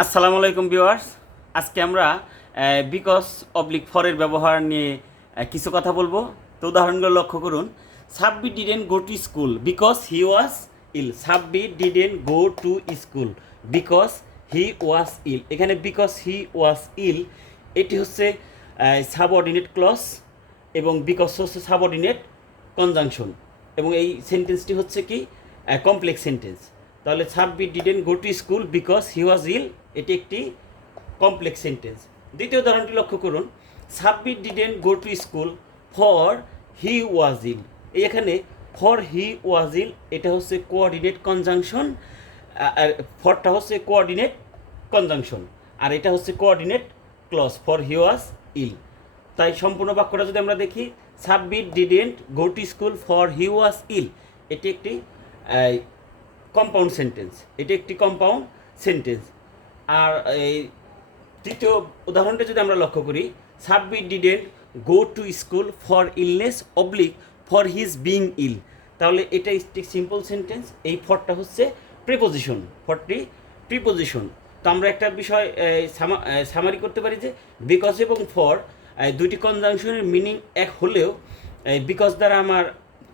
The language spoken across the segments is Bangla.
আসসালামু আলাইকুম ভিউয়ার্স। আজকে আমরা বিকজ অবলিক ফরের ব্যবহার নিয়ে কিছু কথা বলবো। তো উদাহরণগুলো লক্ষ্য করুন। Sabbir didn't go to school because he was ill. Sabbir didn't go to school because he was ill. এখানে বিকজ হি ওয়াজ ইল এটি হচ্ছে সাবঅর্ডিনেট ক্লজ এবং বিকজ হচ্ছে সাবঅর্ডিনেট কনজাংশন, এবং এই সেন্টেন্সটি হচ্ছে কি কমপ্লেক্স সেন্টেন্স। তাহলে Sabbir didn't go to school because he was ill, এটি একটি কমপ্লেক্স সেন্টেন্স। দ্বিতীয় উদাহরণটি লক্ষ্য করুন। Sabbir didn't go to school for he was ill. এখানে ফর হি ওয়াজ ইল এটা হচ্ছে কোঅর্ডিনেট কনজাংশন, আর ফরটা হচ্ছে কোঅর্ডিনেট কনজাংশন, আর এটা হচ্ছে coordinate clause for he was ill. তাই সম্পূর্ণ বাক্যটা যদি আমরা দেখি, Sabbir didn't go to school for he was ill, এটি একটি কম্পাউন্ড সেন্টেন্স, এটি একটি কম্পাউন্ড সেন্টেন্স। আর এই তৃতীয় উদাহরণটা যদি আমরা লক্ষ্য করি, Sabbir didn't go to school for illness oblique for his being ill, তাহলে এটা একটি সিম্পল সেন্টেন্স। এই ফরটা হচ্ছে প্রিপোজিশন, ফরটি প্রিপোজিশন। তো আমরা একটা বিষয় সামারি করতে পারি যে বিকজ এবং ফর দুইটি কনজাংশনের মিনিং এক হলেও বিকজ দ্বারা আমার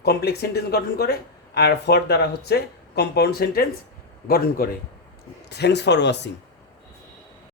কমপ্লেক্স সেন্টেন্স গঠন করে, আর ফর দ্বারা হচ্ছে কম্পাউন্ড সেন্টেন্স গঠন করে। Thanks for watching.